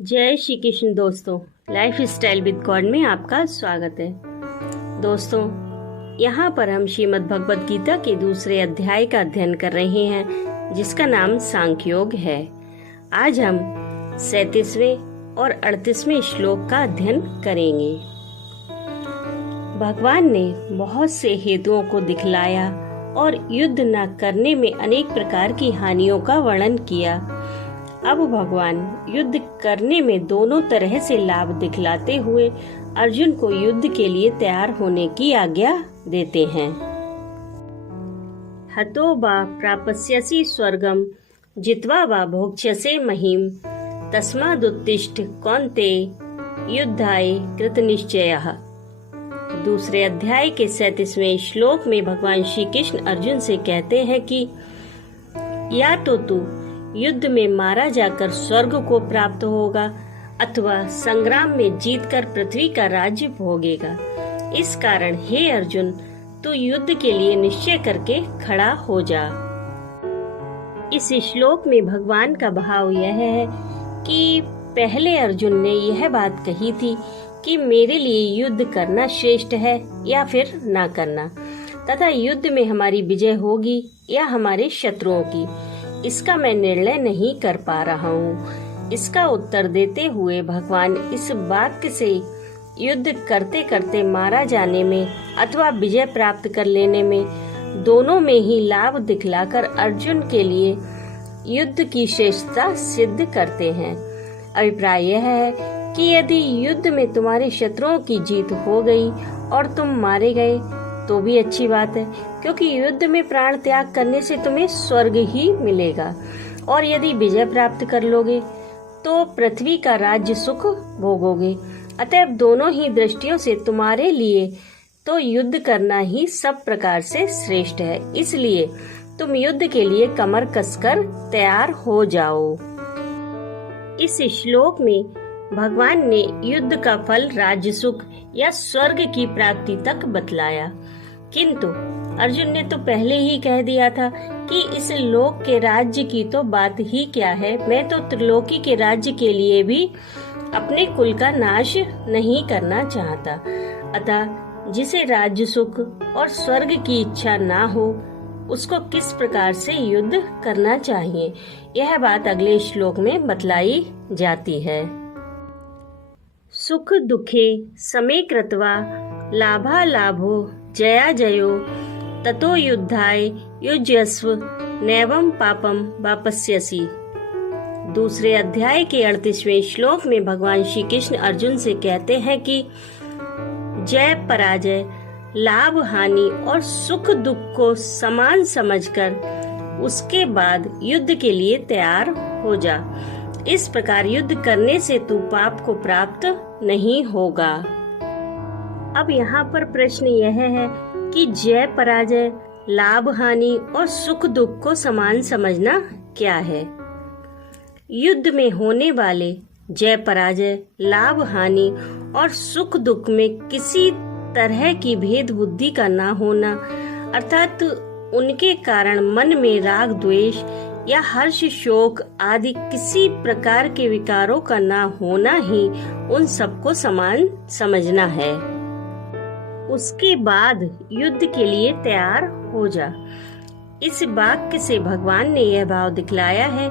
जय श्री कृष्ण दोस्तों, life style with God में आपका स्वागत है। दोस्तों, यहाँ पर हम श्रीमद् भगवद गीता के दूसरे अध्याय का अध्ययन कर रहे हैं, जिसका नाम सांख्य योग है। आज हम 37वें और 38वें श्लोक का अध्ययन करेंगे। भगवान ने बहुत से हेतुओं को दिखलाया और युद्ध न करने में अनेक प्रकार की हानियों का वर्णन किया। अब भगवान युद्ध करने में दोनों तरह से लाभ दिखलाते हुए अर्जुन को युद्ध के लिए तैयार होने की आज्ञा देते हैं। हतो वा प्राप्स्यसि स्वर्गम जित्वा वा भोक्ष्यसे महीम तस्मादुत्तिष्ठ कौन्तेय युद्धाय कृतनिश्चयः। दूसरे अध्याय के 37वें श्लोक में भगवान श्री कृष्ण अर्जुन से कहते हैं कि या तो तू युद्ध में मारा जाकर स्वर्ग को प्राप्त होगा अथवा संग्राम में जीतकर पृथ्वी का राज्य भोगेगा। इस कारण हे अर्जुन, तू युद्ध के लिए निश्चय करके खड़ा हो जा। इस श्लोक में भगवान का भाव यह है कि पहले अर्जुन ने यह बात कही थी कि मेरे लिए युद्ध करना श्रेष्ठ है या फिर ना करना, तथा युद्ध में हमारी विजय होगी या हमारे शत्रुओं की, इसका मैं निर्णय नहीं कर पा रहा हूँ। इसका उत्तर देते हुए भगवान इस वाक्य से युद्ध करते करते मारा जाने में अथवा विजय प्राप्त कर लेने में दोनों में ही लाभ दिखलाकर अर्जुन के लिए युद्ध की श्रेष्ठता सिद्ध करते हैं। अभिप्राय यह है कि यदि युद्ध में तुम्हारे शत्रुओं की जीत हो गई और तुम मारे गए तो भी अच्छी बात है, क्योंकि युद्ध में प्राण त्याग करने से तुम्हें स्वर्ग ही मिलेगा, और यदि विजय प्राप्त कर लोगे तो पृथ्वी का राज्य सुख भोगोगे। अतएव दोनों ही दृष्टियों से तुम्हारे लिए तो युद्ध करना ही सब प्रकार से श्रेष्ठ है। इसलिए तुम युद्ध के लिए कमर कसकर तैयार हो जाओ। इस श्लोक में भगवान ने युद्ध का फल राज्य सुख या स्वर्ग की प्राप्ति तक बतलाया, किंतु अर्जुन ने तो पहले ही कह दिया था कि इस लोक के राज्य की तो बात ही क्या है, मैं तो त्रिलोकी के राज्य के लिए भी अपने कुल का नाश नहीं करना चाहता। अतः जिसे राज्य सुख और स्वर्ग की इच्छा ना हो, उसको किस प्रकार से युद्ध करना चाहिए, यह बात अगले श्लोक में बतलाई जाती है। सुख दुखे समे कृत्वा लाभा लाभो जया जयो ततो युद्धाय युज्यस्व नैवं पापम वापस्यसि। दूसरे अध्याय के 38वें श्लोक में भगवान श्री कृष्ण अर्जुन से कहते हैं कि जय पराजय, लाभ हानि और सुख दुख को समान समझकर उसके बाद युद्ध के लिए तैयार हो जा। इस प्रकार युद्ध करने से तू पाप को प्राप्त नहीं होगा। अब यहाँ पर प्रश्न यह है कि जय पराजय, लाभ हानि और सुख दुख को समान समझना क्या है। युद्ध में होने वाले जय पराजय, लाभ हानि और सुख दुख में किसी तरह की भेद बुद्धि का ना होना, अर्थात उनके कारण मन में राग द्वेष या हर्ष शोक आदि किसी प्रकार के विकारों का ना होना ही उन सबको समान समझना है। उसके बाद युद्ध के लिए तैयार हो जा। इस वाक्य से भगवान ने यह भाव दिखलाया है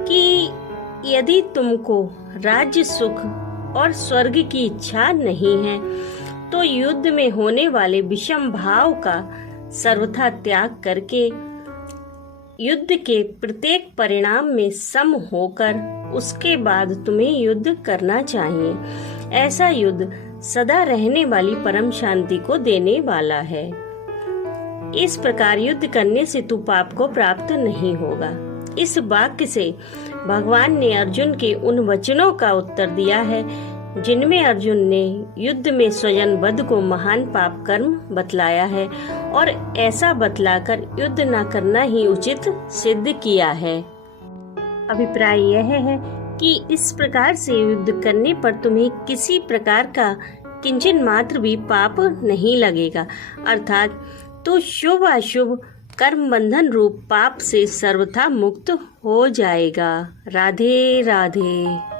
कि यदि तुमको राज्य सुख और स्वर्ग की इच्छा नहीं है तो युद्ध में होने वाले विषम भाव का सर्वथा त्याग करके युद्ध के प्रत्येक परिणाम में सम होकर उसके बाद तुम्हें युद्ध करना चाहिए। ऐसा युद्ध सदा रहने वाली परम शांति को देने वाला है। इस प्रकार युद्ध करने से तू पाप को प्राप्त नहीं होगा। इस वाक्य से भगवान ने अर्जुन के उन वचनों का उत्तर दिया है जिनमें अर्जुन ने युद्ध में स्वजन वध को महान पाप कर्म बतलाया है, और ऐसा बतलाकर युद्ध न करना ही उचित सिद्ध किया है। अभिप्राय यह है कि इस प्रकार से युद्ध करने पर तुम्हें किसी प्रकार का किंचन मात्र भी पाप नहीं लगेगा, अर्थात तो शुभ अशुभ कर्म बंधन रूप पाप से सर्वथा मुक्त हो जाएगा। राधे राधे।